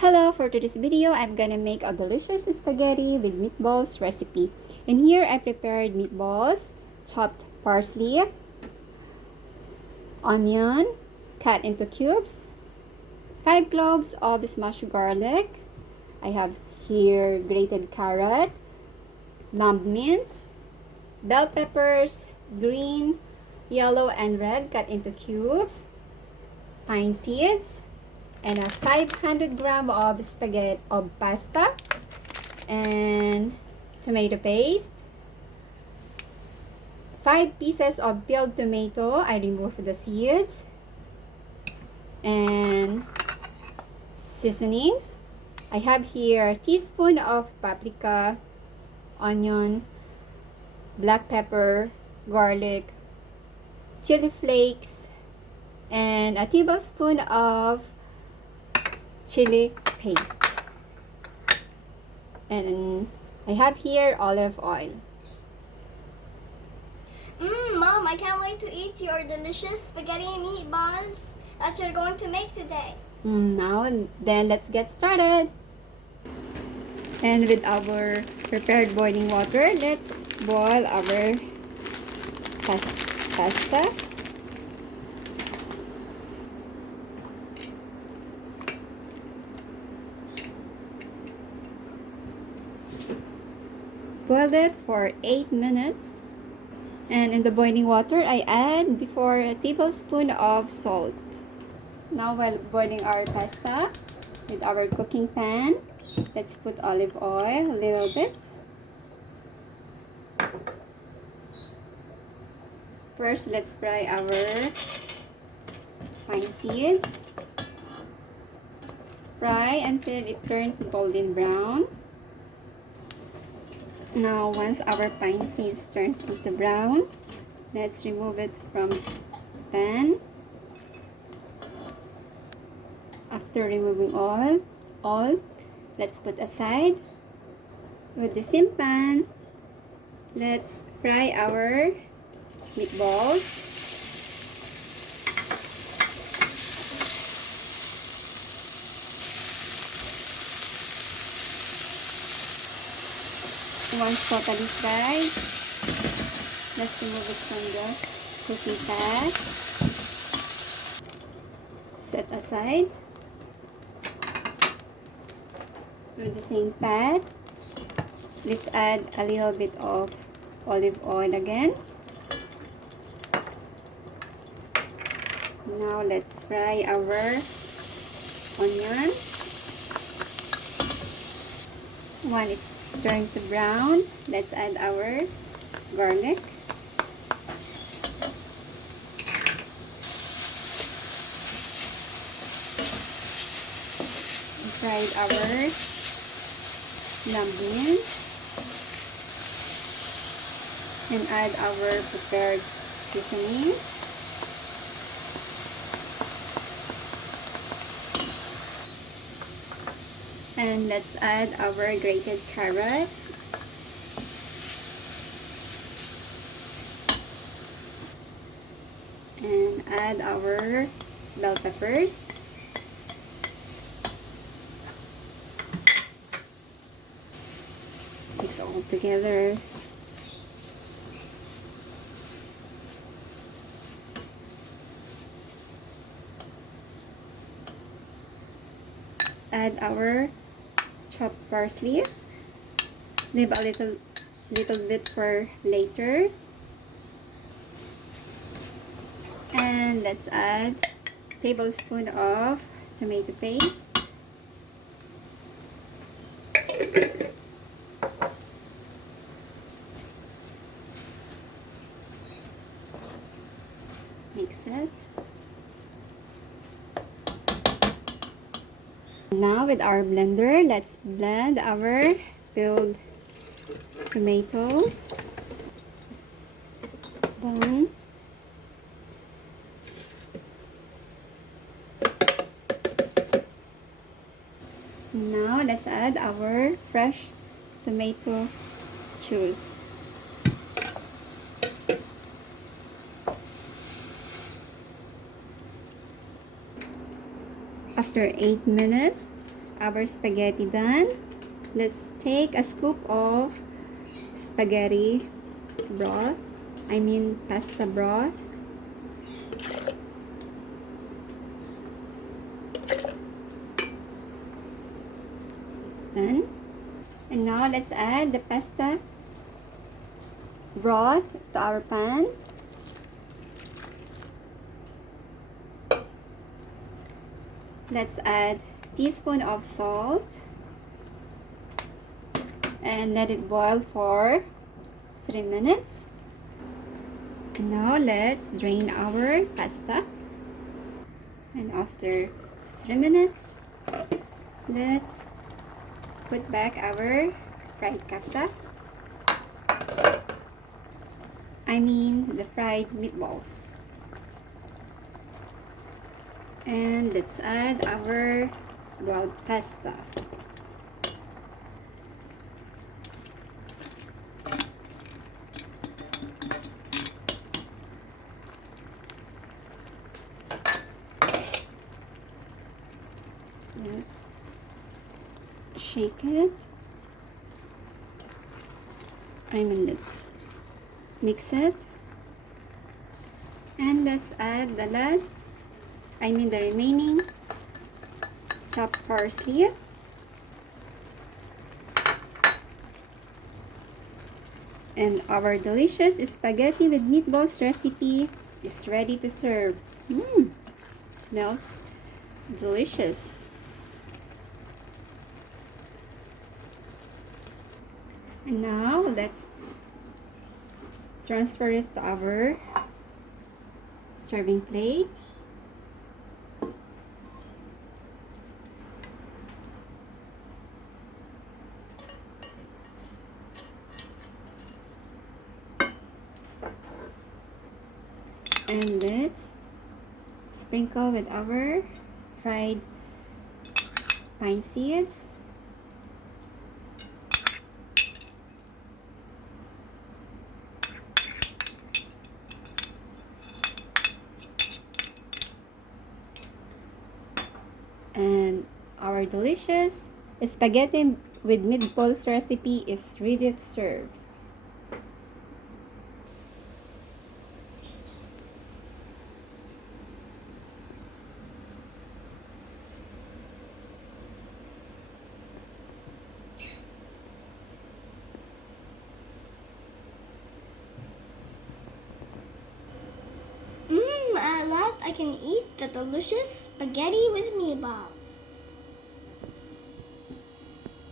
Hello, for today's video, I'm gonna make a delicious spaghetti with meatballs recipe. And here I prepared meatballs, chopped parsley, onion, cut into cubes, 5 cloves of smashed garlic. I have here grated carrot, lamb mince, bell peppers, green, yellow, and red cut into cubes, pine seeds, and a 500 gram of spaghetti of pasta, and tomato paste, 5 pieces of peeled tomato. I removed the seeds, and seasonings. I have here a teaspoon of paprika, onion, black pepper, garlic, chili flakes, and a tablespoon of chili paste. And I have here olive oil. Mom, I can't wait to eat your delicious spaghetti and meatballs that you're going to make today. Now then, let's get started. And with our prepared boiling water, let's boil our pasta. Boil it for 8 minutes. And in the boiling water, I add before a tablespoon of salt. Now while boiling our pasta with our cooking pan, let's put olive oil a little bit. First, let's fry our pine seeds. Fry until it turns golden brown. Now, once our pine seeds turns into brown, let's remove it from the pan. After removing all, let's put aside. With the same pan, let's fry our meatballs. Once totally fried, let's remove it from the cooking pan. Set aside. With the same pan, let's add a little bit of olive oil again. Now let's fry our onion. When it's turned to brown, let's add our garlic. Fried our lamb mince and add our prepared seasoning. And let's add our grated carrot. And add our bell peppers. Mix all together. Add our chopped parsley. Leave a little bit for later. And let's add a tablespoon of tomato paste. Mix it. Now with our blender, let's blend our peeled tomatoes. Bone. Now let's add our fresh tomato juice. After 8 minutes, our spaghetti done. Let's take a scoop of spaghetti broth. I mean pasta broth. Done. And now let's add the pasta broth to our pan. Let's add a teaspoon of salt and let it boil for 3 minutes. And now let's drain our pasta. And after 3 minutes, let's put back our fried kafta. I mean the fried meatballs. And let's add our boiled pasta. Let's shake it. Let's mix it. And let's add the remaining chopped parsley. And our delicious spaghetti with meatballs recipe is ready to serve. Smells delicious. And now let's transfer it to our serving plate. And let's sprinkle with our fried pine seeds. And our delicious spaghetti with meatballs recipe is ready to serve. At last I can eat the delicious spaghetti with meatballs.